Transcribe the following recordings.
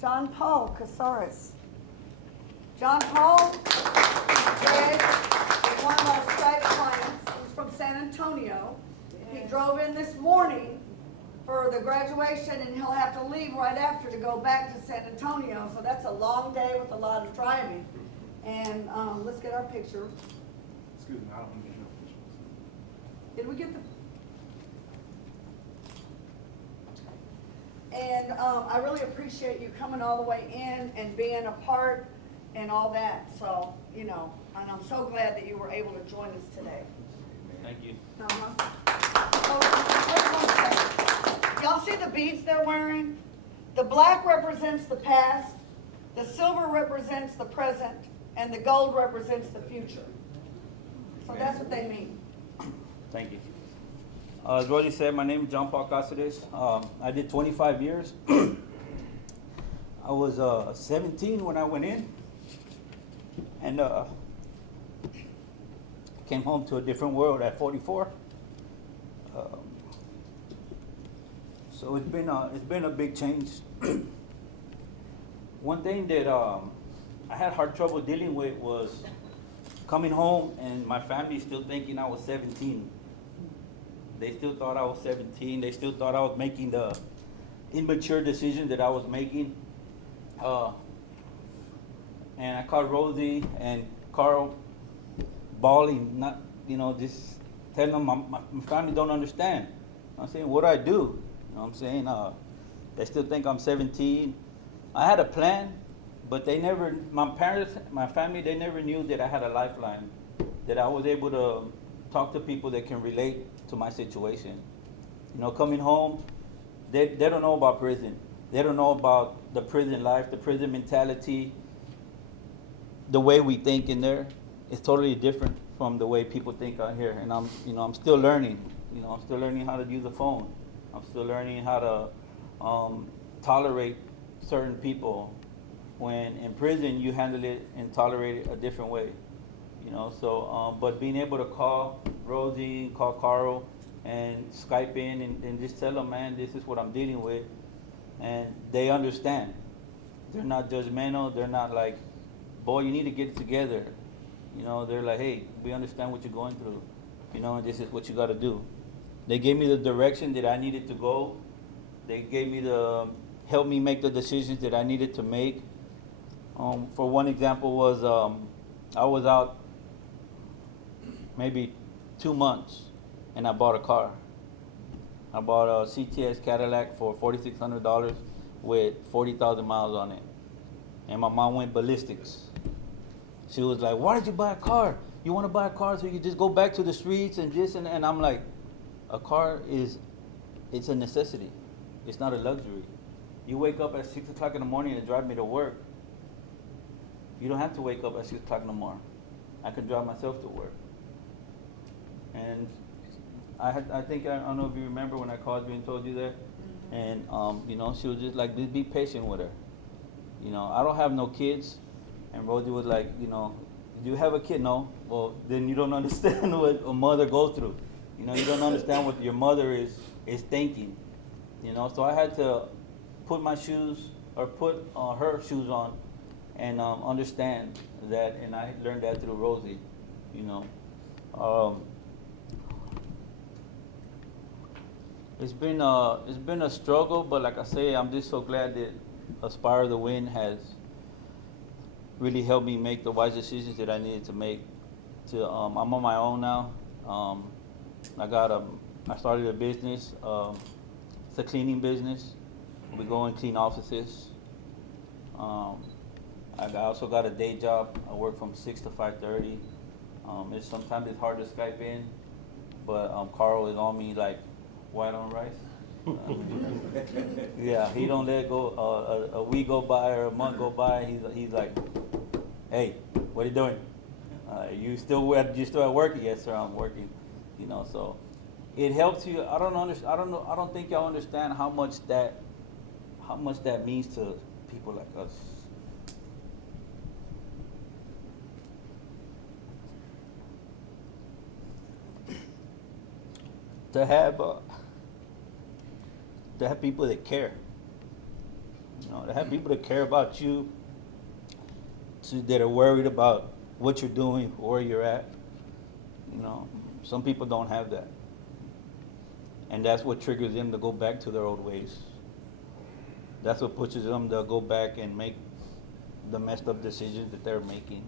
John Paul Casares. John Paul is one of our Skype clients. He's from San Antonio. He drove in this morning for the graduation, and he'll have to leave right after to go back to San Antonio. So that's a long day with a lot of driving. And let's get our picture. Excuse me, I don't want to get no pictures. Did we get the? And I really appreciate you coming all the way in and being a part and all that. So, you know, and I'm so glad that you were able to join us today. Thank you. Y'all see the beads they're wearing? The black represents the past, the silver represents the present, and the gold represents the future. So that's what they mean. Thank you. As Rosie said, my name is John Paul Cáceres. I did 25 years. I was 17 when I went in, and came home to a different world at 44. So it's been a big change. One thing that I had hard trouble dealing with was coming home and my family still thinking I was 17. They still thought I was 17. They still thought I was making the immature decision that I was making. And I called Rosie and Carl bawling, not, just telling them my family don't understand. I'm saying, what do I do? You know what I'm saying? They still think I'm 17. I had a plan, but my parents, my family, they never knew that I had a lifeline, that I was able to talk to people that can relate to my situation. Coming home, they don't know about prison. They don't know about the prison life, the prison mentality. The way we think in there is totally different from the way people think out here. And I'm still learning. I'm still learning how to use a phone. I'm still learning how to tolerate certain people. When in prison, you handle it and tolerate it a different way. But being able to call Rosie, call Carl, and Skype in and just tell them, man, this is what I'm dealing with. And they understand. They're not judgmental. They're not like, boy, you need to get it together. They're like, hey, we understand what you're going through. And this is what you got to do. They gave me the direction that I needed to go. They gave me helped me make the decisions that I needed to make. For one example was, I was out maybe 2 months, and I bought a car. I bought a CTS Cadillac for $4,600 with 40,000 miles on it. And my mom went ballistics. She was like, why did you buy a car? You want to buy a car so you can just go back to the streets and I'm like, a car it's a necessity. It's not a luxury. You wake up at 6 o'clock in the morning and drive me to work. You don't have to wake up at 6 o'clock in the morning. I can drive myself to work. And I don't know if you remember when I called you and told you that. And, she was just like, be patient with her. I don't have no kids. And Rosie was like, do you have a kid? No. Well, then you don't understand what a mother goes through. You don't understand what your mother is thinking. So I had to put my shoes or put her shoes on and understand that. And I learned that through Rosie. It's been a struggle, but like I say, I'm just so glad that Aspire to Win has really helped me make the wise decisions that I needed to make. I'm on my own now. I started a business. It's a cleaning business. We go and clean offices. I also got a day job. I work from 6 to 5:30. Sometimes it's hard to Skype in, but Carl is on me like white on rice. Yeah, he don't let go. A week go by or a month go by. He's like, hey, what are you doing? You still at work? Yes, sir, I'm working. So it helps you. I don't think y'all understand how much that means to people like us. To have people that care. You know, to have people that care about you, that are worried about what you're doing, where you're at. You know, some people don't have that. And that's what triggers them to go back to their old ways. That's what pushes them to go back and make the messed up decisions that they're making.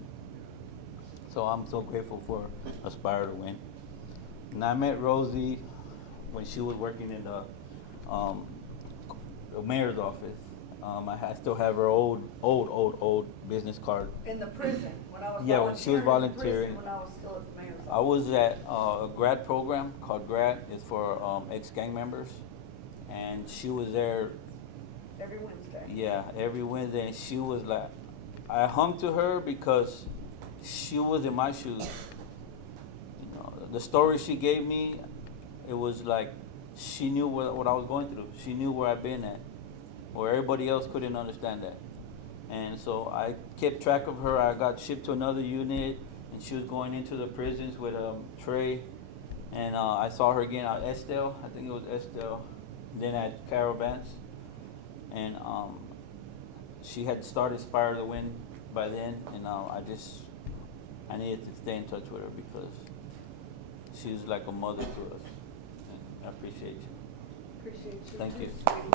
So I'm so grateful for Aspire to Win. And I met Rosie when she was working in the mayor's office. I still have her old business card. In the prison, when I was Yeah, when she was volunteering in volunteering. the prison, when I was still at the mayor's I office. was at a grad program called GRAD. It's for ex-gang members. And she was there, Every Wednesday. yeah, every Wednesday. And she was like, I hung to her because she was in my shoes. You know, the story she gave me, it was like she knew what I was going through. She knew where I've been at, where everybody else couldn't understand that. And so I kept track of her. I got shipped to another unit, and she was going into the prisons with Trey. And I saw her again at Estelle. I think it was Estelle. Then at Carol Vance. And she had started Aspire to Win by then. And I needed to stay in touch with her because she's like a mother to us. And I appreciate you. Appreciate you. Thank too, you. sweetie.